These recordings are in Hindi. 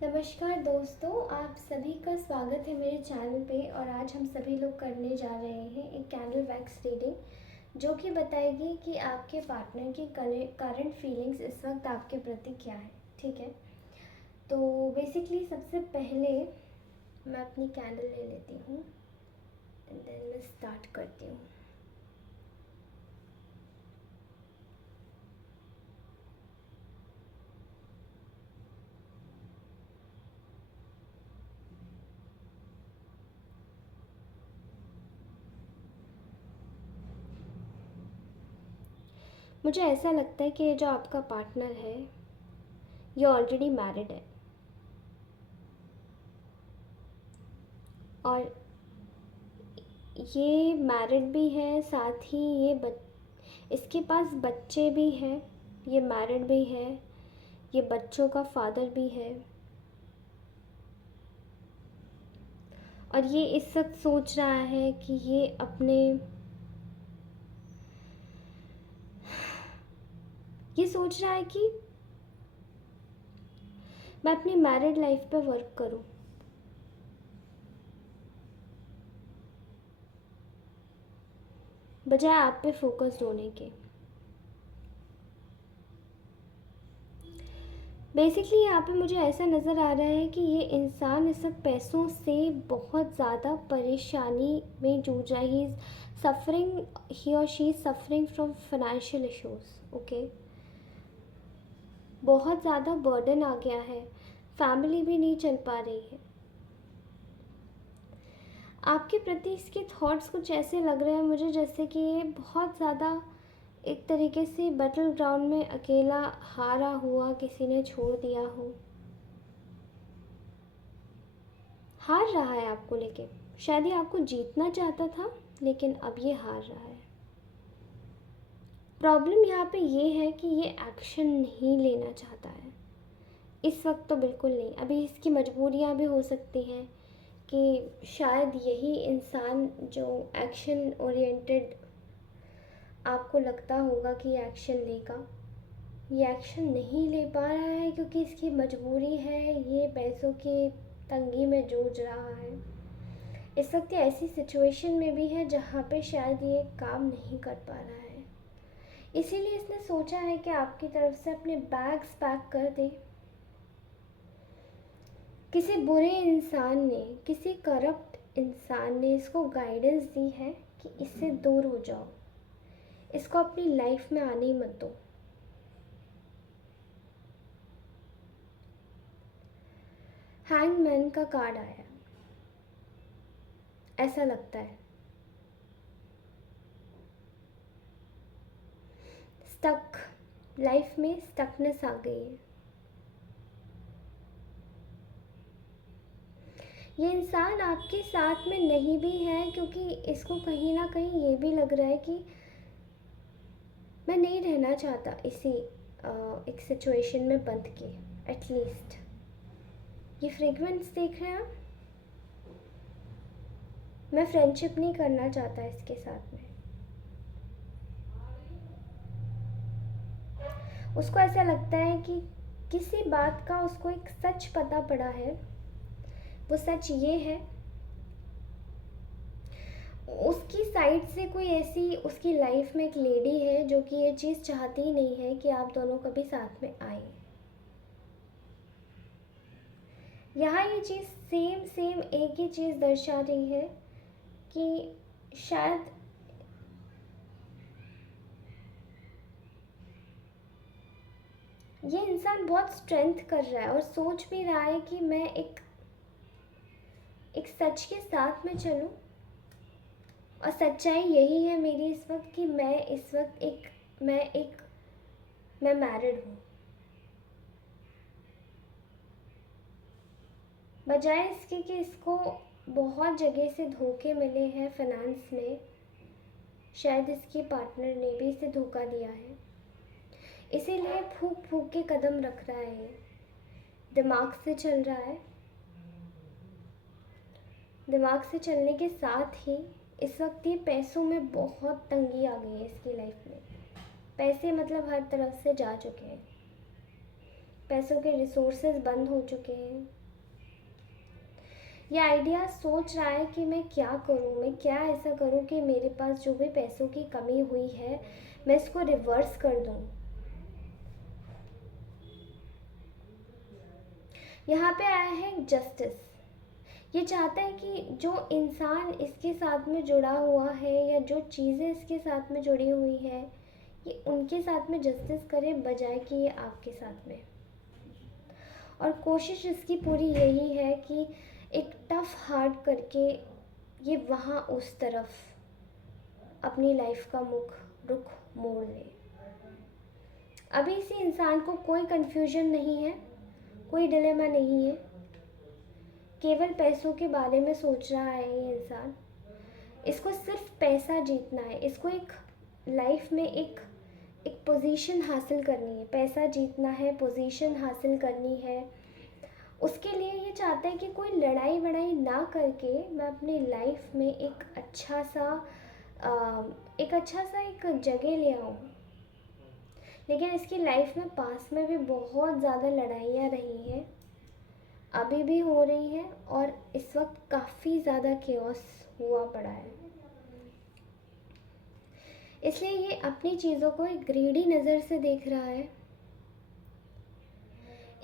नमस्कार दोस्तों, आप सभी का स्वागत है मेरे चैनल पे। और आज हम सभी लोग करने जा रहे हैं एक कैंडल वैक्स रीडिंग जो कि बताएगी कि आपके पार्टनर की करंट फीलिंग्स इस वक्त आपके प्रति क्या है। ठीक है, तो बेसिकली सबसे पहले मैं अपनी कैंडल ले लेती हूँ एंड देन मैं स्टार्ट करती हूँ। मुझे ऐसा लगता है कि ये जो आपका पार्टनर है ये ऑलरेडी मैरिड है और ये मैरिड भी है, साथ ही इसके पास बच्चे भी हैं। ये मैरिड भी है, ये बच्चों का फादर भी है और ये इस वक्त सोच रहा है कि ये सोच रहा है कि मैं अपनी मैरिड लाइफ पे वर्क करूं, बजाय आप पे फोकस्ड होने के। बेसिकली यहाँ पे मुझे ऐसा नज़र आ रहा है कि ये इंसान इस वक्त पैसों से बहुत ज़्यादा परेशानी में जूझ रहा है। ही सफरिंग, ही और she is suffering from financial issues. Okay, बहुत ज़्यादा बर्डन आ गया है, फैमिली भी नहीं चल पा रही है। आपके प्रति इसके थॉट्स कुछ ऐसे लग रहे हैं मुझे जैसे कि ये बहुत ज़्यादा एक तरीके से बैटल ग्राउंड में अकेला हारा हुआ किसी ने छोड़ दिया हो, हार रहा है आपको लेके। शायद ये आपको जीतना चाहता था लेकिन अब ये हार रहा है। प्रॉब्लम यहाँ पे ये है कि ये एक्शन नहीं लेना चाहता है इस वक्त, तो बिल्कुल नहीं। अभी इसकी मजबूरियाँ भी हो सकती हैं कि शायद यही इंसान जो एक्शन ओरिएंटेड आपको लगता होगा कि ये एक्शन लेगा, ये एक्शन नहीं ले पा रहा है क्योंकि इसकी मजबूरी है, ये पैसों की तंगी में जूझ रहा है। इस वक्त ये ऐसी सिचुएशन में भी है जहाँ पे शायद ये काम नहीं कर पा रहा है। इसीलिए इसने सोचा है कि आपकी तरफ से अपने बैग्स पैक कर दे। किसी बुरे इंसान ने, किसी करप्ट इंसान ने इसको गाइडेंस दी है कि इससे दूर हो जाओ, इसको अपनी लाइफ में आने ही मत दो। हैंगमैन का कार्ड आया, ऐसा लगता है स्टक, लाइफ में स्टकनेस आ गई है। ये इंसान आपके साथ में नहीं भी है क्योंकि इसको कहीं ना कहीं ये भी लग रहा है कि मैं नहीं रहना चाहता इसी एक सिचुएशन में बंद के। एटलीस्ट ये फ्रेगरेंस देख रहे हैं आप, मैं फ्रेंडशिप नहीं करना चाहता इसके साथ में। उसको ऐसा लगता है कि किसी बात का उसको एक सच पता पड़ा है। वो सच ये है, उसकी साइड से कोई ऐसी उसकी लाइफ में एक लेडी है जो कि ये चीज़ चाहती ही नहीं है कि आप दोनों कभी साथ में आए। यहाँ ये चीज़ सेम सेम एक ही चीज़ दर्शा रही है कि शायद ये इंसान बहुत स्ट्रेंथ कर रहा है और सोच भी रहा है कि मैं एक सच के साथ में चलूं। और सच्चाई यही है मेरी इस वक्त कि मैं इस वक्त मैं मैरिड हूँ। बजाय इसके कि इसको बहुत जगह से धोखे मिले हैं फाइनेंस में, शायद इसकी पार्टनर ने भी इसे धोखा दिया है, इसीलिए फूक फूक के कदम रख रहा है। दिमाग से चल रहा है, दिमाग से चलने के साथ ही इस वक्त ये पैसों में बहुत तंगी आ गई है इसकी लाइफ में। पैसे मतलब हर तरफ से जा चुके हैं। पैसों के रिसोर्सेज बंद हो चुके हैं। ये आइडिया सोच रहा है कि मैं क्या करूँ, मैं क्या ऐसा करूँ कि मेरे पास जो भी पैसों की कमी हुई है मैं इसको रिवर्स कर दूँ। यहाँ पे आया है जस्टिस। ये चाहता है कि जो इंसान इसके साथ में जुड़ा हुआ है या जो चीज़ें इसके साथ में जुड़ी हुई है ये उनके साथ में जस्टिस करे, बजाय कि ये आपके साथ में। और कोशिश इसकी पूरी यही है कि एक टफ हार्ट करके ये वहाँ उस तरफ अपनी लाइफ का रुख मोड़ ले। अभी इसी इंसान को कोई कन्फ्यूजन नहीं है, कोई डिलेमा नहीं है, केवल पैसों के बारे में सोच रहा है ये इंसान। इसको सिर्फ पैसा जीतना है, इसको एक लाइफ में एक पोजीशन हासिल करनी है, पैसा जीतना है, पोजीशन हासिल करनी है। उसके लिए ये चाहता है कि कोई लड़ाई वड़ाई ना करके मैं अपनी लाइफ में एक अच्छा सा एक जगह ले आऊँ। लेकिन इसकी लाइफ में पास में भी बहुत ज़्यादा लड़ाइयाँ रही हैं, अभी भी हो रही है, और इस वक्त काफ़ी ज़्यादा केओस हुआ पड़ा है। इसलिए ये अपनी चीज़ों को एक ग्रीडी नज़र से देख रहा है।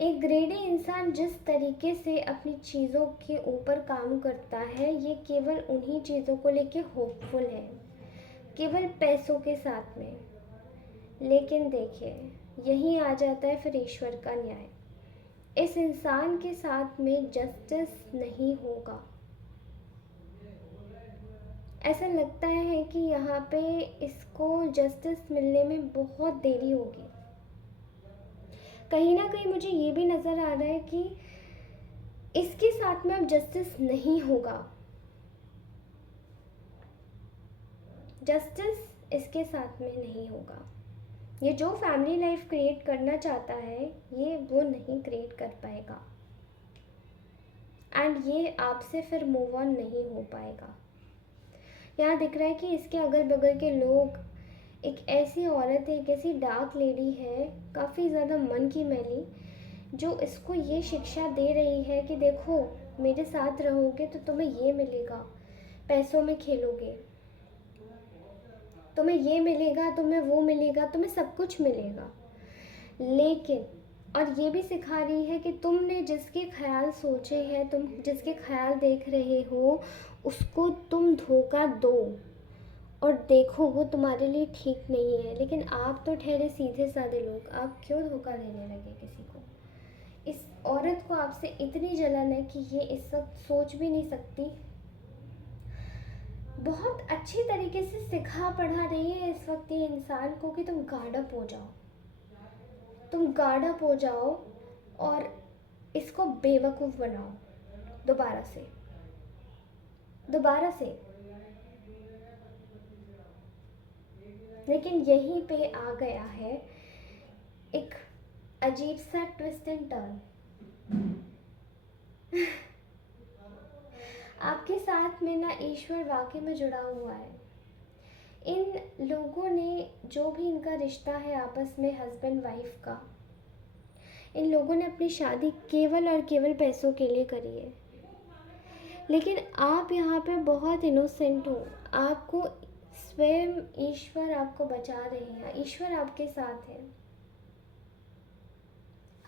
एक ग्रेडी इंसान जिस तरीके से अपनी चीज़ों के ऊपर काम करता है ये केवल उन्हीं चीज़ों को लेके होपफुल है, केवल पैसों के साथ में। लेकिन देखिए यही आ जाता है फिर ईश्वर का न्याय। इस इंसान के साथ में जस्टिस नहीं होगा। ऐसा लगता है कि यहाँ पे इसको जस्टिस मिलने में बहुत देरी होगी। कहीं ना कहीं मुझे ये भी नज़र आ रहा है कि इसके साथ में अब जस्टिस नहीं होगा। जस्टिस इसके साथ में नहीं होगा। ये जो फैमिली लाइफ क्रिएट करना चाहता है ये वो नहीं क्रिएट कर पाएगा, एंड ये आपसे फिर मूव ऑन नहीं हो पाएगा। यहाँ दिख रहा है कि इसके अगल बगल के लोग, एक ऐसी औरत है, एक ऐसी डार्क लेडी है, काफ़ी ज़्यादा मन की मैली, जो इसको ये शिक्षा दे रही है कि देखो मेरे साथ रहोगे तो तुम्हें ये मिलेगा, पैसों में खेलोगे तुम्हें ये मिलेगा, तुम्हें वो मिलेगा, तुम्हें सब कुछ मिलेगा। लेकिन और ये भी सिखा रही है कि तुमने जिसके ख्याल सोचे हैं, तुम जिसके ख्याल देख रहे हो उसको तुम धोखा दो और देखो वो तुम्हारे लिए ठीक नहीं है। लेकिन आप तो ठहरे सीधे साधे लोग, आप क्यों धोखा देने लगे किसी को? इस औरत को आपसे इतनी जलन है कि ये इस वक्त सोच भी नहीं सकती। बहुत अच्छी तरीके से सिखा पढ़ा रही है इस वक्त ये इंसान को कि तुम गार्ड अप हो जाओ, तुम गार्ड अप हो जाओ और इसको बेवकूफ़ बनाओ दोबारा से। लेकिन यहीं पे आ गया है एक अजीब सा ट्विस्ट एंड टर्न। आपके साथ में ना ईश्वर वाकई में जुड़ा हुआ है। इन लोगों ने जो भी इनका रिश्ता है आपस में हस्बैंड वाइफ का, इन लोगों ने अपनी शादी केवल और केवल पैसों के लिए करी है। लेकिन आप यहाँ पे बहुत इनोसेंट हो, आपको स्वयं ईश्वर आपको बचा रहे हैं, ईश्वर आपके साथ है,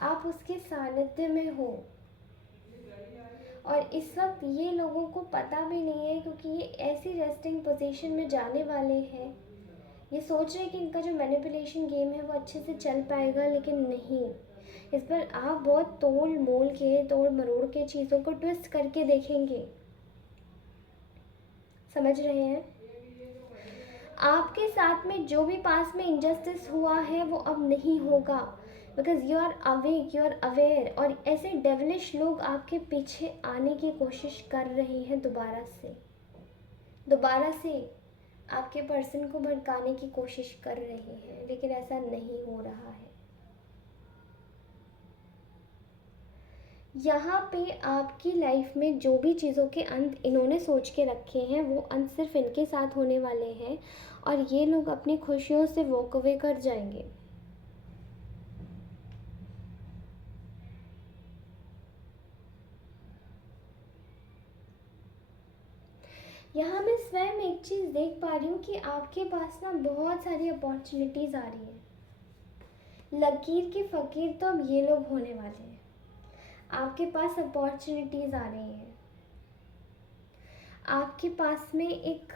आप उसके सानिध्य में हो। और इस वक्त ये लोगों को पता भी नहीं है, क्योंकि ये ऐसी रेस्टिंग पोजीशन में जाने वाले हैं, ये सोच रहे हैं कि इनका जो मैनिपुलेशन गेम है वो अच्छे से चल पाएगा, लेकिन नहीं। इस पर आप बहुत तोड़ मरोड़ के चीज़ों को ट्विस्ट करके देखेंगे। समझ रहे हैं? आपके साथ में जो भी पास में इनजस्टिस हुआ है वो अब नहीं होगा, because you are awake, you are aware. और ऐसे डेविलिश लोग आपके पीछे आने की कोशिश कर रहे हैं, दोबारा से आपके पर्सन को भड़काने की कोशिश कर रहे हैं, लेकिन ऐसा नहीं हो रहा है। यहाँ पे आपकी लाइफ में जो भी चीज़ों के अंत इन्होंने सोच के रखे हैं वो अंत सिर्फ इनके साथ होने वाले हैं, और ये लोग अपनी खुशियों से वॉक अवे कर जाएंगे। यहाँ मैं स्वयं एक चीज़ देख पा रही हूँ कि आपके पास ना बहुत सारी अपॉर्चुनिटीज़ आ रही हैं। लकीर के फ़कीर तो अब ये लोग होने वाले हैं। आपके पास अपॉर्चुनिटीज़ आ रही हैं। आपके पास में एक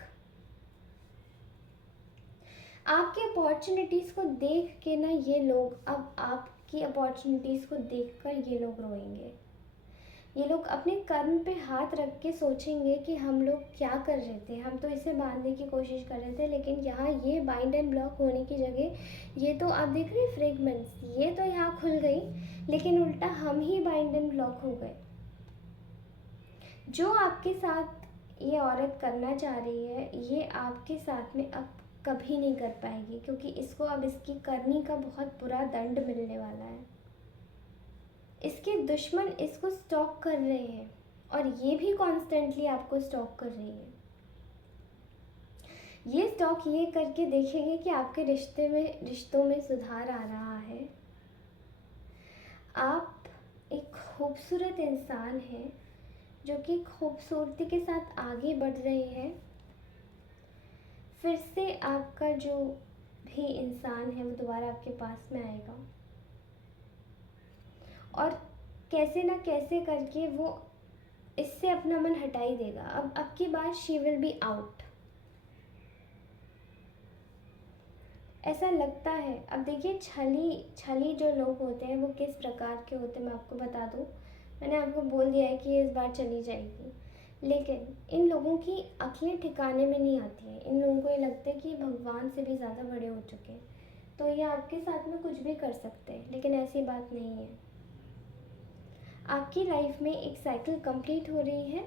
आपकी अपॉर्चुनिटीज़ को देख के ना ये लोग अब आपकी अपॉर्चुनिटीज़ को देखकर ये लोग रोएंगे। ये लोग अपने कर्म पे हाथ रख के सोचेंगे कि हम लोग क्या कर रहे थे, हम तो इसे बांधने की कोशिश कर रहे थे, लेकिन यहाँ ये बाइंड एंड ब्लॉक होने की जगह ये तो आप देख रहे हैं फ्रेगमेंट्स, ये तो यहाँ खुल गई, लेकिन उल्टा हम ही बाइंड एंड ब्लॉक हो गए। जो आपके साथ ये औरत करना चाह रही है, ये आपके साथ में अब कभी नहीं कर पाएगी, क्योंकि इसको अब इसकी करनी का बहुत बुरा दंड मिलने वाला है। इसके दुश्मन इसको स्टॉक कर रहे हैं और ये भी कॉन्स्टेंटली आपको स्टॉक कर रही है। ये स्टॉक ये करके देखेंगे कि आपके रिश्तों में सुधार आ रहा है। आप एक खूबसूरत इंसान हैं जो कि खूबसूरती के साथ आगे बढ़ रहे हैं। फिर से आपका जो भी इंसान है वो दोबारा आपके पास में आएगा और कैसे ना कैसे करके वो इससे अपना मन हटा ही देगा। अब की बार शी विल बी आउट, ऐसा लगता है। अब देखिए छली जो लोग होते हैं वो किस प्रकार के होते हैं मैं आपको बता दूं। मैंने आपको बोल दिया है कि ये इस बार चली जाएगी, लेकिन इन लोगों की अक्लें ठिकाने में नहीं आती हैं। इन लोगों को ये लगता है कि भगवान से भी ज़्यादा बड़े हो चुके हैं, तो ये आपके साथ में कुछ भी कर सकते हैं, लेकिन ऐसी बात नहीं है। आपकी लाइफ में एक साइकिल कंप्लीट हो रही है।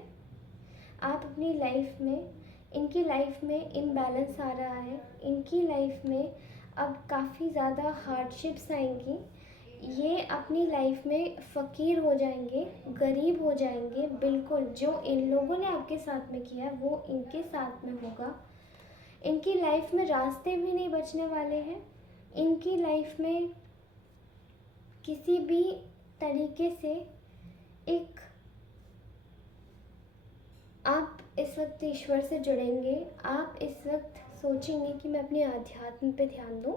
आप अपनी लाइफ में, इनकी लाइफ में इम्बैलेंस आ रहा है। इनकी लाइफ में अब काफ़ी ज़्यादा हार्डशिप्स आएंगी। ये अपनी लाइफ में फ़कीर हो जाएंगे, गरीब हो जाएंगे। बिल्कुल जो इन लोगों ने आपके साथ में किया वो इनके साथ में होगा। इनकी लाइफ में रास्ते भी नहीं बचने वाले हैं। इनकी लाइफ में किसी भी तरीके से एक आप इस वक्त ईश्वर से जुड़ेंगे। आप इस वक्त सोचेंगे कि मैं अपने आध्यात्म पे ध्यान दूँ,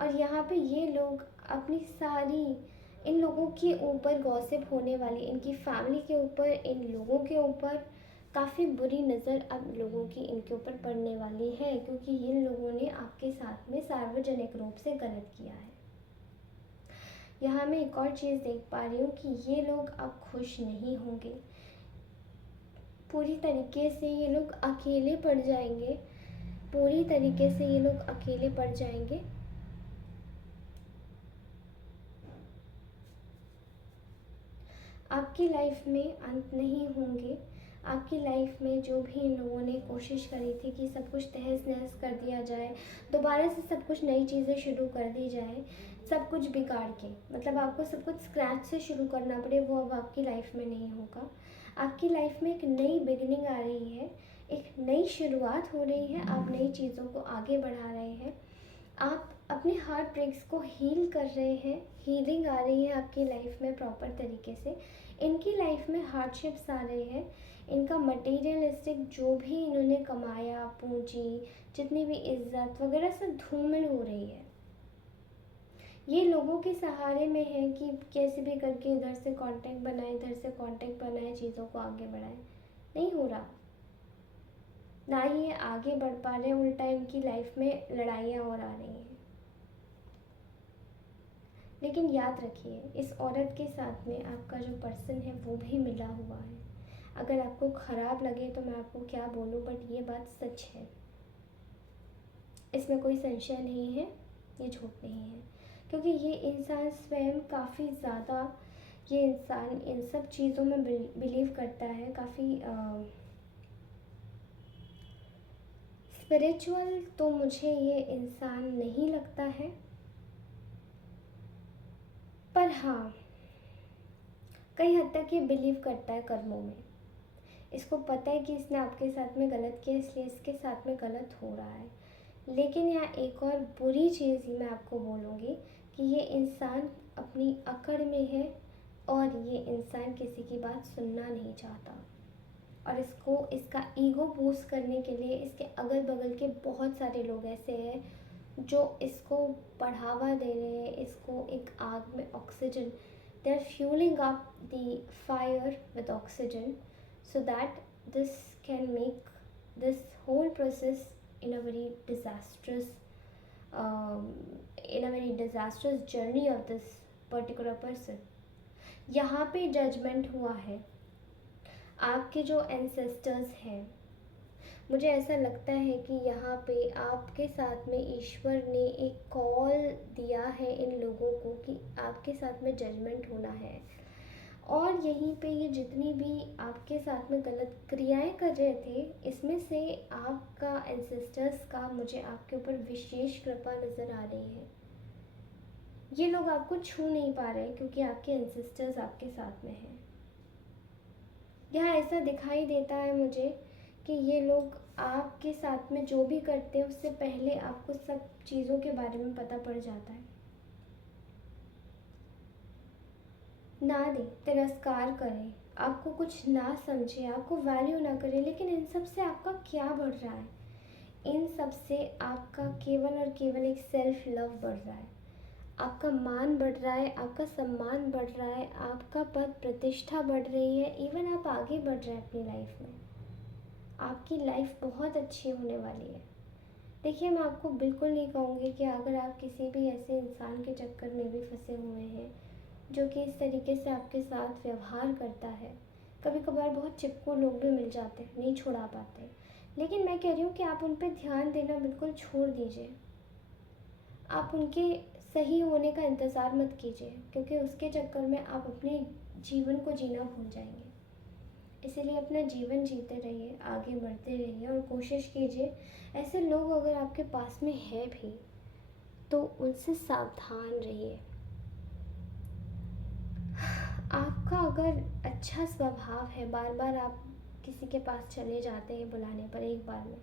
और यहाँ पे ये लोग अपनी सारी इन लोगों के ऊपर गॉसिप होने वाली, इनकी फैमिली के ऊपर, इन लोगों के ऊपर काफ़ी बुरी नज़र अब लोगों की इनके ऊपर पड़ने वाली है, क्योंकि इन लोगों ने आपके साथ में सार्वजनिक रूप से गलत किया है। यहाँ मैं एक और चीज़ देख पा रही हूँ कि ये लोग अब खुश नहीं होंगे। पूरी तरीके से ये लोग अकेले पड़ जाएंगे। पूरी तरीके से ये लोग अकेले पड़ जाएंगे। आपकी लाइफ में अंत नहीं होंगे। आपकी लाइफ में जो भी इन लोगों ने कोशिश करी थी कि सब कुछ तहस नहस कर दिया जाए, दोबारा से सब कुछ नई चीज़ें शुरू कर दी जाए, सब कुछ बिगाड़ के, मतलब आपको सब कुछ स्क्रैच से शुरू करना पड़े, वो अब आपकी लाइफ में नहीं होगा। आपकी लाइफ में एक नई बिगिनिंग आ रही है, एक नई शुरुआत हो रही है। आप नई चीज़ों को आगे बढ़ा रहे हैं। आप अपने हार्ट ब्रेक्स को हील कर रहे हैं। हीलिंग आ रही है आपकी लाइफ में प्रॉपर तरीके से। इनकी लाइफ में हार्डशिप्स आ रहे हैं। इनका मटेरियलिस्टिक जो भी इन्होंने कमाया, पूंजी, जितनी भी इज्जत वगैरह सब धूमिल हो रही है। ये लोगों के सहारे में है कि कैसे भी करके इधर से कांटेक्ट बनाए, इधर से कांटेक्ट बनाए, चीज़ों को आगे बढ़ाए। नहीं हो रहा, ना ही ये आगे बढ़ पा रहे, उल्टा इनकी लाइफ में लड़ाइयाँ और आ रही हैं। लेकिन याद रखिए, इस औरत के साथ में आपका जो पर्सन है वो भी मिला हुआ है। अगर आपको ख़राब लगे तो मैं आपको क्या बोलूँ, बट ये बात सच है, इसमें कोई संशय नहीं है, ये झूठ नहीं है। क्योंकि ये इंसान स्वयं काफ़ी ज़्यादा, ये इंसान इन सब चीज़ों में बिलीव करता है, काफ़ी स्पिरिचुअल तो मुझे ये इंसान नहीं लगता है। पर हाँ, कई हद तक ये बिलीव करता है कर्मों में। इसको पता है कि इसने आपके साथ में गलत किया, इसलिए इसके साथ में गलत हो रहा है। लेकिन यहाँ एक और बुरी चीज़ ही मैं आपको बोलूँगी कि ये इंसान अपनी अकड़ में है और ये इंसान किसी की बात सुनना नहीं चाहता। और इसको इसका ईगो बूस्ट करने के लिए इसके अगल बगल के बहुत सारे लोग ऐसे हैं जो इसको बढ़ावा दे रहे हैं, इसको एक आग में oxygen, they are fueling up the fire with oxygen so that this can make this whole process in a very disastrous in a very disastrous journey of this particular person. यहाँ पे जजमेंट हुआ है आपके जो एंसेस्टर्स हैं, मुझे ऐसा लगता है कि यहाँ पे आपके साथ में ईश्वर ने एक कॉल दिया है इन लोगों को कि आपके साथ में जजमेंट होना है, और यहीं पे ये जितनी भी आपके साथ में गलत क्रियाएं कर रहे थे, इसमें से आपका एंसेस्टर्स का मुझे आपके ऊपर विशेष कृपा नज़र आ रही है। ये लोग आपको छू नहीं पा रहे क्योंकि आपके एंसेस्टर्स आपके साथ में हैं। यहाँ ऐसा दिखाई देता है मुझे कि ये लोग आपके साथ में जो भी करते हैं उससे पहले आपको सब चीज़ों के बारे में पता पड़ जाता है। ना दे, तिरस्कार करें, आपको कुछ ना समझे, आपको वैल्यू ना करे, लेकिन इन सब से आपका क्या बढ़ रहा है? इन सब से आपका केवल और केवल एक सेल्फ लव बढ़ रहा है, आपका मान बढ़ रहा है, आपका सम्मान बढ़ रहा है, आपका पद प्रतिष्ठा बढ़ रही है, इवन आप आगे बढ़ रहे हैं अपनी लाइफ में। आपकी लाइफ बहुत अच्छी होने वाली है। देखिए, मैं आपको बिल्कुल नहीं कहूँगी कि अगर आप किसी भी ऐसे इंसान के चक्कर में भी फंसे हुए हैं जो कि इस तरीके से आपके साथ व्यवहार करता है, कभी कभार बहुत चिपकू लोग भी मिल जाते हैं, नहीं छुड़ा पाते, लेकिन मैं कह रही हूँ कि आप उन पर ध्यान देना बिल्कुल छोड़ दीजिए। आप उनके सही होने का इंतज़ार मत कीजिए, क्योंकि उसके चक्कर में आप अपने जीवन को जीना भूल जाएंगे। इसीलिए अपना जीवन जीते रहिए, आगे बढ़ते रहिए, और कोशिश कीजिए ऐसे लोग अगर आपके पास में है भी तो उनसे सावधान रहिए। आपका अगर अच्छा स्वभाव है, बार बार आप किसी के पास चले जाते हैं बुलाने पर एक बार में,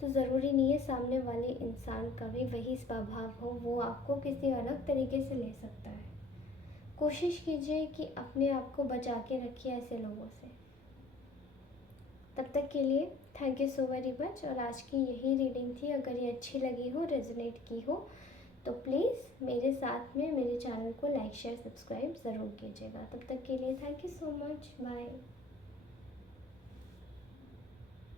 तो ज़रूरी नहीं है सामने वाले इंसान का भी वही स्वभाव हो, वो आपको किसी अलग तरीके से ले सकता है। कोशिश कीजिए कि अपने आप को बचा के रखिए ऐसे लोगों से। तब तक के लिए thank you so very much. और आज की यही रीडिंग थी। अगर ये अच्छी लगी हो, रेजोनेट की हो, तो प्लीज़ मेरे साथ में मेरे चैनल को लाइक शेयर सब्सक्राइब ज़रूर कीजिएगा। तब तक के लिए thank you so much, bye.